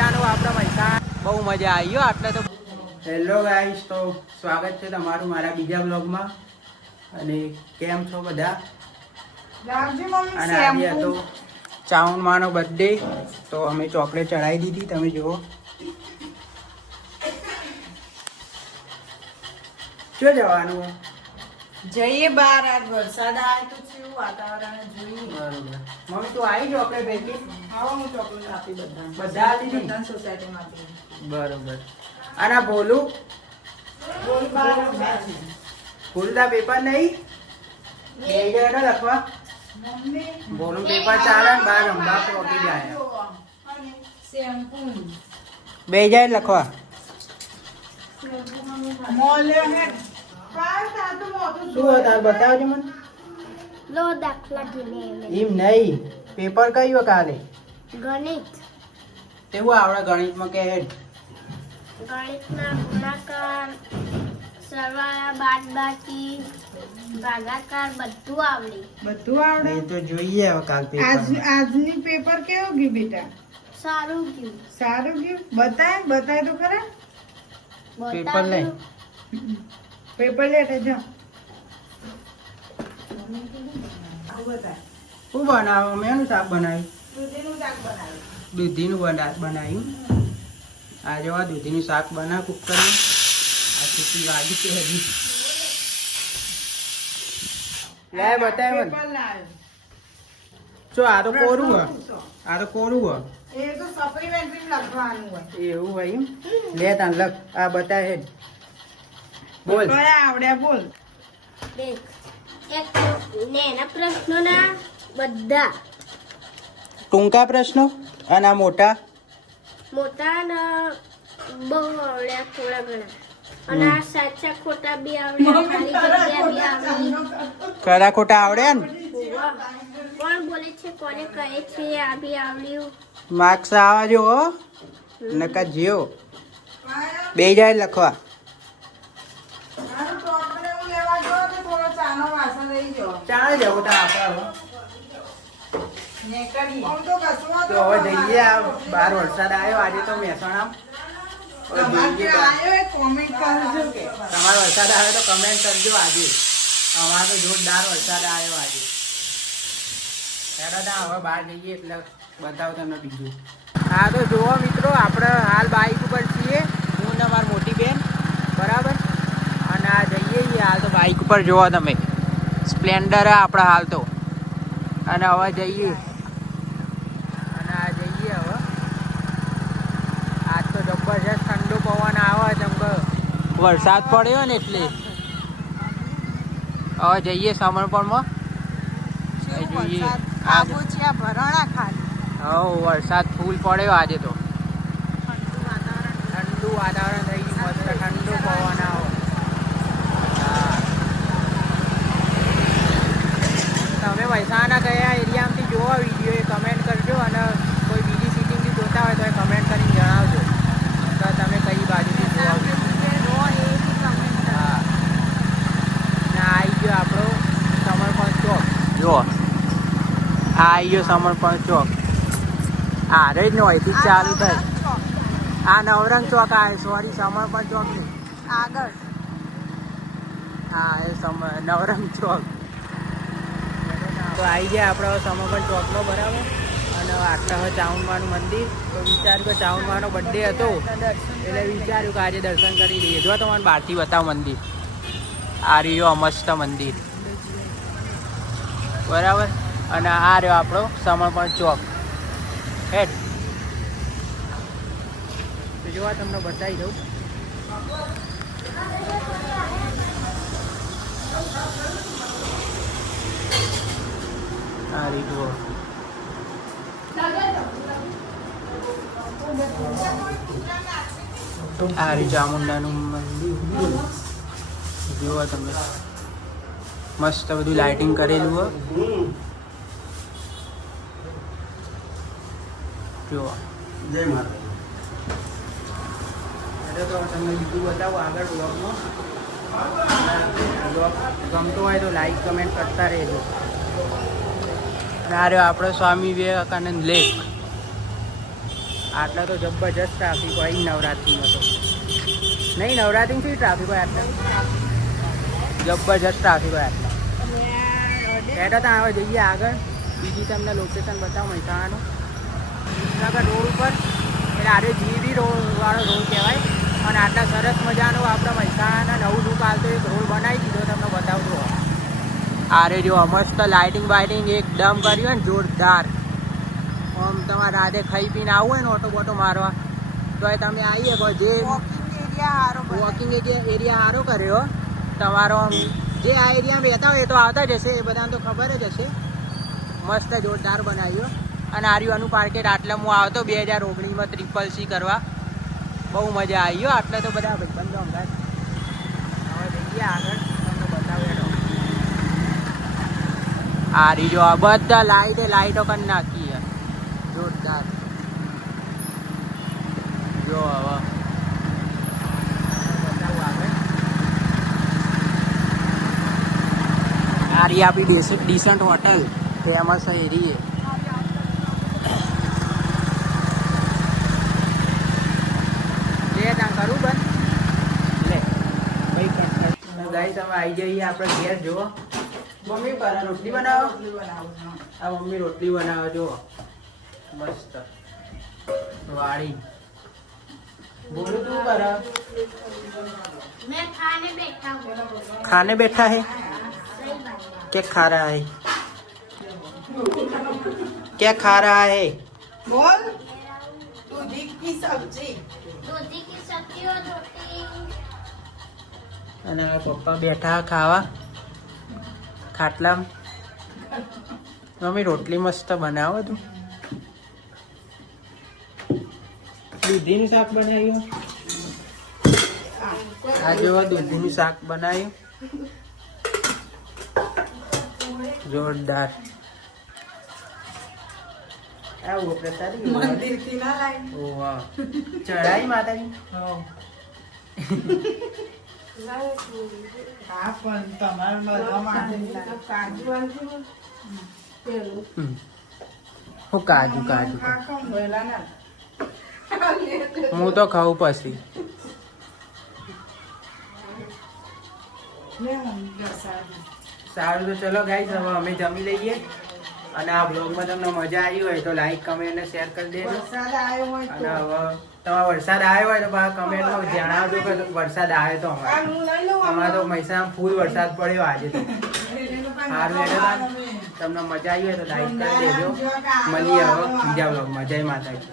મજાનું આપણે મહેસાણા બહુ મજા આવી ગયો આટલે તો. હેલો ગાઈસ, તો સ્વાગત છે તમારું મારા બીજા બ્લોગમાં. અને કેમ છો બધા? અને આજે હતો ચાઉનમાનો બર્થડે, તો અમે ચોકલેટ ચડાવી દીધી. તમે જુઓ શું જવાનું જઈએ બહાર. આજ વરસાદ આવે તો કેવું વાતાવરણ જોઈએ. બરોબર. મમ્મી તું આવી ચોકલેટ ભેગી? આવો હું ચોકલેટ આપી બધા આપી દીધી? બધા સોસાયટીમાં આપી. બરોબર. અને ભોલું બોલ બહાર રમ્યા છે. ભૂલતા પેપર નહીં બે જાય લખવા. મમ્મી ભોલું પેપર ચાલે ને બાર રમવા પહોંચી જાય. શેમ્પુ બે જાય લખવા. મોલ્યો હે કાલ તાતો મોટું શું હતા બતાવજો મને. લો દાખલા ઘીને એમ નહીં, પેપર કયું કાલે? ગણિત તેવું આવડે ગણિતમાં કે હેડ? ગણિતના ગુણાકાર, સરવાળા, બાદબાકી, ભાગાકાર બધું આવડે. બધું આવડે. એ તો જોઈએ હવે કાલ પેપર. આજની પેપર કેવું ગયું બેટા? સારું ગયું. સારું ગયું. બતાય તો ખરા. પેપર લઈ. પેપર લેટ જો. શું બનાવો? મેનું શાક બનાવ્યું? દૂધીનું શાક બનાવ્યું. દૂધીનું બનાવ્યું. આ જવા દૂધીનું શાક બનાવ કુકરમાં. આ ચૂકી વાગી છે હજી. લે બતાય મને. પેપર લાવ્યો. શું આ તો કોરું હે? આ તો કોરું હે. એ તો સપ્લિમેન્ટરી લખવાનું હોય. એવું હોય એમ? લે તાન લખ. આ બતાય હેડ. બોલ. કયા આવડ્યા બોલ. દેખ, એક નાના પ્રશ્નોના બધા ટૂંકા પ્રશ્નો અને આ મોટા મોટા ને બહુ આવડ્યા થોડા ઘણા. અને આ સાચા ખોટા બી આવડ્યા, ખાલી જગ્યા બી આવડી. ખરા ખોટા આવડે ને? વાહ. કોણ બોલે છે, કોને કહે છે, આ બી આવડ્યું. માર્ક્સ આવા જો હો. નકા જીઓ બે જાય લખવા. મારું ચોકલેટ એવું લેવા જો તો થોડો ચાનો વાસણ લઈ જો. ચાલે જવું તા આપણે નેકડી. આમ તો કસવા તો હવે જઈએ. આ બાર વરસાદ આવ્યો આજે તો મહેસાણા. તમારે જે આયો એ કોમેન્ટ કરજો કે. તમારો વરસાદ આવ્યો તો કમેન્ટ કરજો આજે. અમારે તો જોરદાર વરસાદ આવ્યો આજે. હેડા હવે બહાર જઈએ એટલે બતાવો તમને બીજું. હા તો જુઓ મિત્રો, આપણે હાલ બાઇક ઉપર છીએ, હું ને મારી મોટી બેન. બરાબર. અને આ જઈએ હાલ તો બાઇક ઉપર જુઓ તમે. સ્પ્લેન્ડર આપણે હાલ તો. અને હવે જઈએ. અને આ જઈએ હવે. આજ તો જબરજસ્ત ઠંડો પવન આવે જેમ કે વરસાદ પડ્યો ને એટલે. હવે જઈએ સમર્પણમાં. જોઈએ આબોચિયા ભરણા ખાલી. હવે વરસાદ ફૂલ પડ્યો આજે તો. ઠંડુ વાતાવરણ થઈ ગયું, મસ્ત ઠંડુ પવન આવે. હા. તમે મહેસાણા કયા એરિયામાંથી જોવો વિડીયો એ કમેન્ટ કરજો. અને કોઈ બીજી સિટીથી જોતા હોય તો એ કમેન્ટ કરીને જણાવજો તો તમે કઈ બાજુથી જોવો. હા. ને આવી ગયો આપણો સમર્પણ ચોક. જુઓ આ આવી ગયો સમર્પણ ચોક. આ રે જ અહીંથી ચાલુ થાય. આ નવરંગ ચોક આવે. સોરી, સમર્પણ ચોક નહીં. આગળ હા એ નવરંગ ચોક. તો આવી ગયા આપણે સમર્પણ ચોકનો. બરાબર. અને આટલા હવે ચાઉનમાનું મંદિર. તો વિચાર્યું કે ચાઉનમાનો બર્થડે હતો એટલે વિચાર્યું કે આજે દર્શન કરી લઈએ. જો તમારે બહારથી બતાવો મંદિર. આ રહ્યો મસ્ત મંદિર. બરાબર. અને આ રહ્યો આપણો સમર્પણ ચોક. હેડ તો જોવા તમને બતાવી દઉં. આ રીત આ રી ચામુંડાનું મંદિર જોવા તમે. મસ્ત બધું લાઇટિંગ કરેલું હોય. જોવા જય માતા. તો તમને બીજું બતાવું આગળ બ્લોગમાં. બ્લોગ ગમતો હોય તો લાઈક કમેન્ટ કરતા રહેજો. અને આ રહ્યો આપણો સ્વામી વિવેકાનંદ લેક. આટલા તો જબરજસ્ત ટ્રાફિક હોય નવરાત્રિમાં તો. નહીં નવરાત્રિમાં શું ટ્રાફિક હોય આટલા? જબરજસ્ત ટ્રાફિક હોય આટલા. એટલે તો આવે જઈએ આગળ. બીજી તમને લોકેશન બતાવો મહેસાણાનું. વિસનગર રોડ ઉપર એટલે આરે જીબી વાળો રોડ કહેવાય. અને આટલા સરસ મજાનો આપણે મહેસાણાના નવું લુક આવતો એક રોડ બનાવી દીધો તમને બતાવજો. આરે જો મસ્ત લાઇટિંગ બાઇટિંગ એકદમ કર્યું હોય ને જોરદાર. આમ તમારે રાતે ખાઈ પીને આવવું હોય ને ઓટો બોટો મારવા તો એ તમે આવીએ જે વોકિંગ એરિયા સારો કર્યો તમારો. આમ જે આ એરિયામાં રહેતા હોય એ તો આવતા જ હશે, એ બધાને તો ખબર જ હશે. મસ્ત જોરદાર બનાવ્યો. અને આર્યુનું માર્કેટ આટલે હું આવતો 2019માં CCC કરવા. બહુ મજા આવી ગયો. આટલે તો બધા ભાઈબંધો અંગાત. હવે જઈએ આગળ તમને બતાવ્યો. આ રીજો આ બધા લાઈટો કરી નાખી જોરદાર. જો હવે બતાવું આગળ. આ રહી આપણી ડિસન્ટ હોટલ ફેમસ એરી. કરું બંધ લે ભાઈ. ગાઈસ અમે આવી જઈએ આપણે ઘેર. જુઓ મમ્મી રોટલી બનાવો. આ મમ્મી રોટલી બનાવે જો મસ્ત વાળી. બોલું તું કર. मैं खाने बैठा हूँ। खाने बैठा है? क्या खा रहा है? क्या खा रहा है? बोल दूधी की सब्जी। दूधी की सब्जी और रोटी। અને પપ્પા બેઠા ખાવા ખાટલામાં. મમ્મી રોટલી મસ્ત બનાવો તું. દૂધીનું શાક બનાવ્યું. આ જોવા દૂધીનું શાક બનાવ્યું જોરદાર. આવું પ્રસાદી મંદિર થી ના લાઈ. ઓ વાહ ચડાઈ માતાજી. હા પણ તમારે બધા માટે કાજુ વાજુ હું કાજુ કાજુ બોલા ના હું તો ખાઉં પછી. સારું તો ચલો ગાઈસ હવે અમે જમી લઈએ. અને આ બ્લોગમાં તમને મજા આવી હોય તો લાઈક કમેન્ટ અને શેર કરી દેજો. વરસાદ આવ્યો હોય અને હવે તમારે વરસાદ આવ્યો હોય તો કમેન્ટમાં જણાવજો કે વરસાદ આવ્યો તો અમારે. હું લઈ લઉં. અમારે તો મહેસાણા ફૂલ વરસાદ પડ્યો આજે તો. સારું એટલે તમને મજા આવી હોય તો લાઈક કરી દેજો. મળીએ હવે બીજા બ્લોગમાં. જય માતાજી.